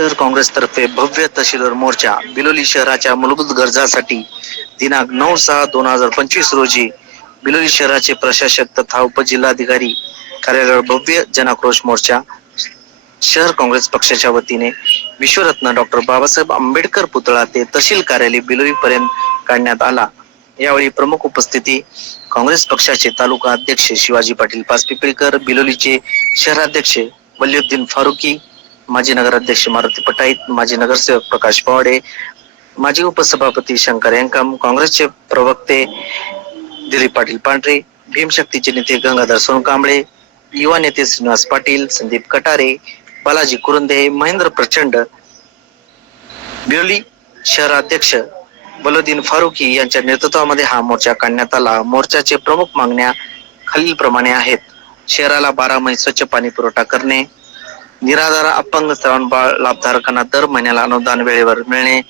शहर काँग्रेसतर्फे भव्य तहसीलवर मोर्चा बिलोली शहराच्या मूलभूत गरजासाठी दिनांक नऊ सहा दोन हजार पंचवीस रोजी बिलोली शहराचे प्रशासक तथा उपजिल्हाधिकारी कार्यालयावर भव्य जनाक्रोश मोर्चा शहर काँग्रेस पक्षाच्या वतीने विश्वरत्न डॉक्टर बाबासाहेब आंबेडकर पुतळा ते तहसील कार्यालय बिलोली पर्यंत काढण्यात आला. यावेळी प्रमुख उपस्थिती काँग्रेस पक्षाचे तालुका अध्यक्ष शिवाजी पाटील पाचपिपळीकर बिलोलीचे शहराध्यक्ष वल्युद्दीन फारुकी माजी नगराध्यक्ष मारुती पटाईत माजी नगरसेवक प्रकाश पवाडे माजी उपसभापती शंकर यांकम काँग्रेसचे प्रवक्ते दिलीप पाटील पांढरे भीमशक्तीचे नेते गंगाधर सोनकांबळे युवा नेते श्रीनिवास पाटील संदीप कटारे बालाजी कुरुंदे महेंद्र प्रचंड बिरोली शहराध्यक्ष बलोदीन फारुकी यांच्या नेतृत्वामध्ये हा मोर्चा काढण्यात आला. मोर्चाचे प्रमुख मागण्या खालीलप्रमाणे आहेत. शहराला बारा मै स्वच्छ पाणी पुरवठा करणे निराधार अपंग श्रावणबाळ लाभधारकांना दर महिन्याला अनुदान वेळेवर मिळणे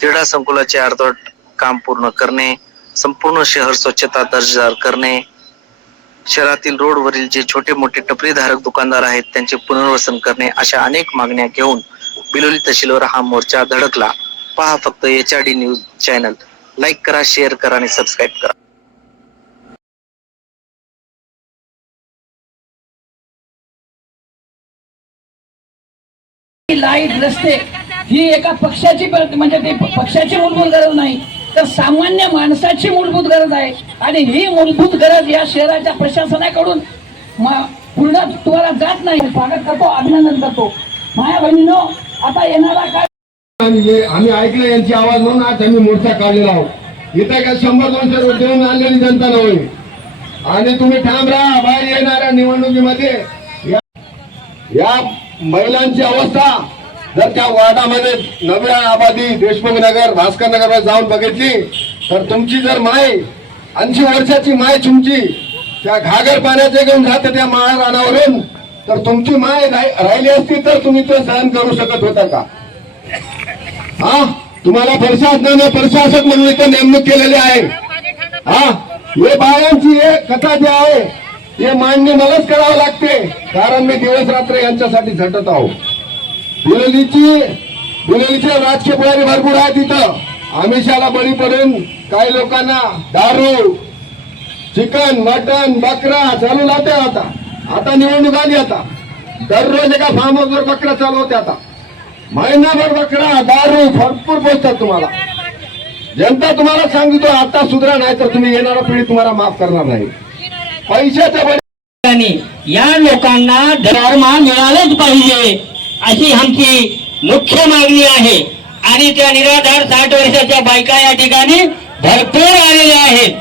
क्रीडा संकुलाचे अर्धवट काम पूर्ण करणे संपूर्ण शहर स्वच्छता दर्जेदार करणे शहरातील रोडवरील जे छोटे मोठे टपरीधारक दुकानदार आहेत त्यांचे पुनर्वसन करणे अशा अनेक मागण्या घेऊन बिलोली तहसीलवर हा मोर्चा धडकला. पहा फक्त H R D news channel like करा शेअर करा आणि सबस्क्राईब करा. लाइट रस्ते ही एका पक्षाची म्हणजे ते पक्षाची मूलभूत गरज नाही. तर सामान्य माणसाची मूलभूत गरज आहे. आणि ही मूलभूत गरज या शहराच्या प्रशासनाकडून पूर्ण तुम्हाला जात नाही. स्वागत करतो अभिनंदन करतो. माया बहिणीनो आता येणारा काय आम्ही आम्ही ऐकलं यांची आवाज म्हणून आज आम्ही मोर्चा काढलेला आहोत. इथे काय शंभर दोनशे रोड देऊन आणलेली जनता नव्हे. आणि तुम्ही ठाम राहा बाहेर येणाऱ्या निवडणुकीमध्ये. या महिलांची अवस्था. जर त्या वार्डामध्ये नव्या आबादी देशमुख नगर भास्कर नगर जाऊन बघितली तर तुमची जर माय ऐंशी वर्षाची माय तुमची त्या घागर पाण्याचे घेऊन जाते त्या महाराणावरून तर तुमची माय राहि- राहिली असती तर तुम्ही ते सहन करू शकत होता का? हा? तुम्हाला प्रशासनाने प्रशासक म्हणून इथं नेमणूक केलेली आहे. हा? हे बायांची एक कथा जी आहे हे मान्य मलाच करावं लागते कारण मी दिवस रात्र यांच्यासाठी झटत आहो. बिलोलीची बिलोलीचे राजकीय पुढारी भरपूर आहे तिथं आमिषाला बळी पडून काही लोकांना दारू चिकन मटन बकरा चालू लावते आता. आता निवडणूक आली आता. दररोज एका फार्म हाऊसवर बकरा चालू होते आता. महिनाभर बकरा दारू भरपूर पोचतात तुम्हाला. जनता तुम्हाला सांगतो आता सुधरा नाही तर तुम्ही येणारा पिढी तुम्हाला माफ करणार नाही. पैशाच्या या लोकांना धर्मा मिळालंच पाहिजे अशी आमची मुख्य मागणी आहे. आणि त्या निराधार साठ वर्षाच्या बायका या ठिकाणी भरपूर आलेल्या आहेत.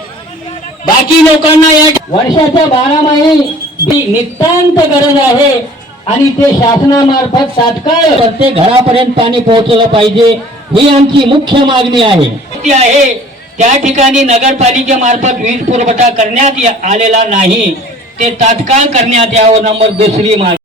बाकी लोकांना या वर्षाच्या बारामाही नितांत गरज आहे आणि ते शासनामार्फत तात्काळ प्रत्येक घरापर्यंत पाणी पोहोचलं पाहिजे ही आमची मुख्य मागणी आहे. आहे त्या ठिकाणी नगरपालिकेमार्फत वीज पुरवठा करण्यात आलेला नाही. ते तात्काळ करण्यात यावं नंबर दुसरी मागणी.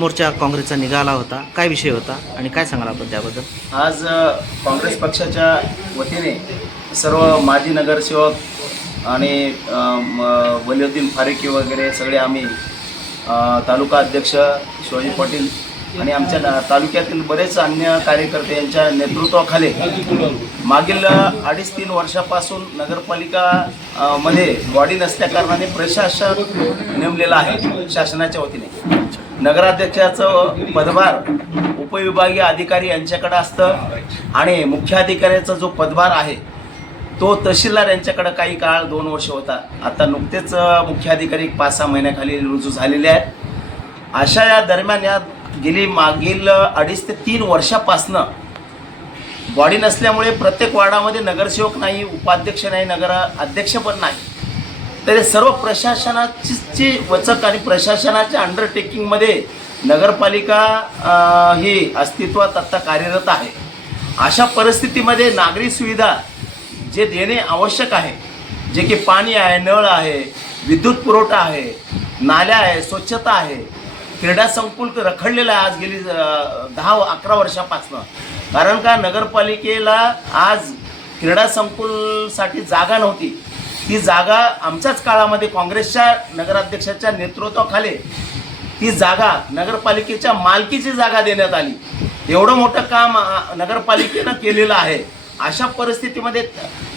मोर्चा काँग्रेसचा निघाला होता. काय विषय होता आणि काय सांगाल आपण त्याबद्दल? आज काँग्रेस पक्षाच्या वतीने सर्व माजी नगरसेवक आणि म- वलिउद्दीन फारेकी वगैरे सगळे आम्ही तालुका अध्यक्ष शिवाजी पाटील आणि आमच्या तालुक्यातील बरेच अन्य कार्यकर्ते यांच्या नेतृत्वाखाली मागील अडीच तीन वर्षापासून नगरपालिका मध्ये बॉडी नसल्याकारणाने प्रशासक नेमलेला आहे शासनाच्या वतीने. नगराध्यक्षाचं पदभार उपविभागीय अधिकारी यांच्याकडे असतं आणि मुख्याधिकाऱ्याचा जो पदभार आहे तो तहसीलदार यांच्याकडे काही काळ दोन वर्ष होता. आता नुकतेच मुख्याधिकारी पाच सहा महिन्याखाली रुजू झालेले आहेत. अशा या दरम्यान या गेली मागील अडीच ते तीन वर्षापासनं बॉडी नसल्यामुळे प्रत्येक वार्डामध्ये नगरसेवक नाही उपाध्यक्ष नाही नगर अध्यक्ष पण नाही. तर हे सर्व प्रशासनाची वचक आणि प्रशासनाच्या अंडरटेकिंगमध्ये नगरपालिका ही अस्तित्वात आत्ता कार्यरत आहे. अशा परिस्थितीमध्ये नागरी सुविधा जे देणे आवश्यक आहे जे की पाणी आहे नळ आहे विद्युत पुरवठा आहे नाल्या आहे स्वच्छता आहे क्रीडा संकुल रखडलेलं आहे आज गेली दहा अकरा वर्षापासनं. कारण का नगरपालिकेला आज क्रीडा संकुलसाठी जागा नव्हती. ती जागा आमच्याच काळामध्ये काँग्रेसच्या नगराध्यक्षाच्या नेतृत्वाखाली ती जागा नगरपालिकेच्या मालकीची जागा देण्यात आली. एवढं मोठं काम नगरपालिकेनं केलेलं आहे. अशा परिस्थितीमध्ये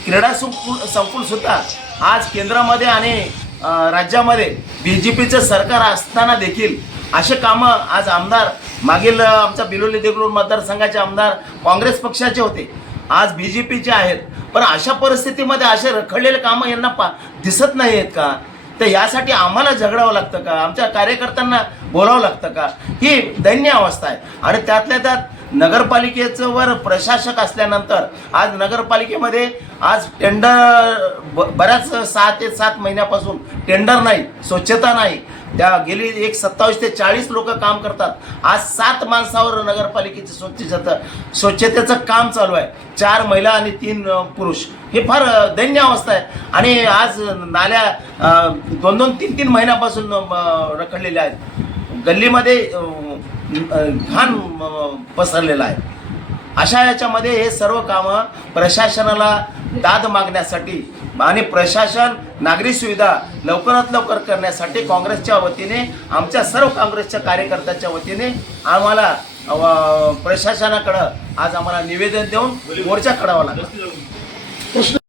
क्रीडा संकुल संकुलसुद्धा आज केंद्रामध्ये आणि राज्यामध्ये बी जे पीचं सरकार असताना देखील असे कामं आज आमदार मागील आमच्या आमचा बिलोली देगलूर मतदारसंघाचे आमदार काँग्रेस पक्षाचे होते. आज बी जे पीचे आहेत. पण अशा परिस्थितीमध्ये असे रखडलेले कामं यांना पा दिसत नाही आहेत का? तर यासाठी आम्हाला झगडावं लागतं का? आमच्या कार्यकर्त्यांना बोलावं लागतं का? ही दैन्य अवस्था आहे. आणि त्यातल्या त्यात नगरपालिकेचं वर प्रशासक असल्यानंतर आज नगरपालिकेमध्ये आज टेंडर ब बऱ्याच सहा ते सात महिन्यापासून टेंडर नाही स्वच्छता नाही. त्या गेली एक सत्तावीस ते चाळीस लोक काम करतात. आज सात माणसावर नगरपालिकेची स्वच्छता स्वच्छतेचं काम चालू आहे. चार महिला आणि तीन पुरुष. हे फार दैन्य अवस्था आहे. आणि आज नाल्या दोन दोन तीन तीन महिन्यापासून रखडलेल्या आहेत. गल्लीमध्ये घाण पसरलेला आहे. अशा याच्यामध्ये हे सर्व कामं प्रशासनाला दाद मागण्यासाठी आणि प्रशासन नागरी सुविधा लवकरात लवकर करण्यासाठी काँग्रेसच्या वतीने आमच्या सर्व काँग्रेसच्या कार्यकर्त्याच्या वतीने आम्हाला प्रशासनाकडं आज आम्हाला निवेदन देऊन मोर्चा काढावा लागला.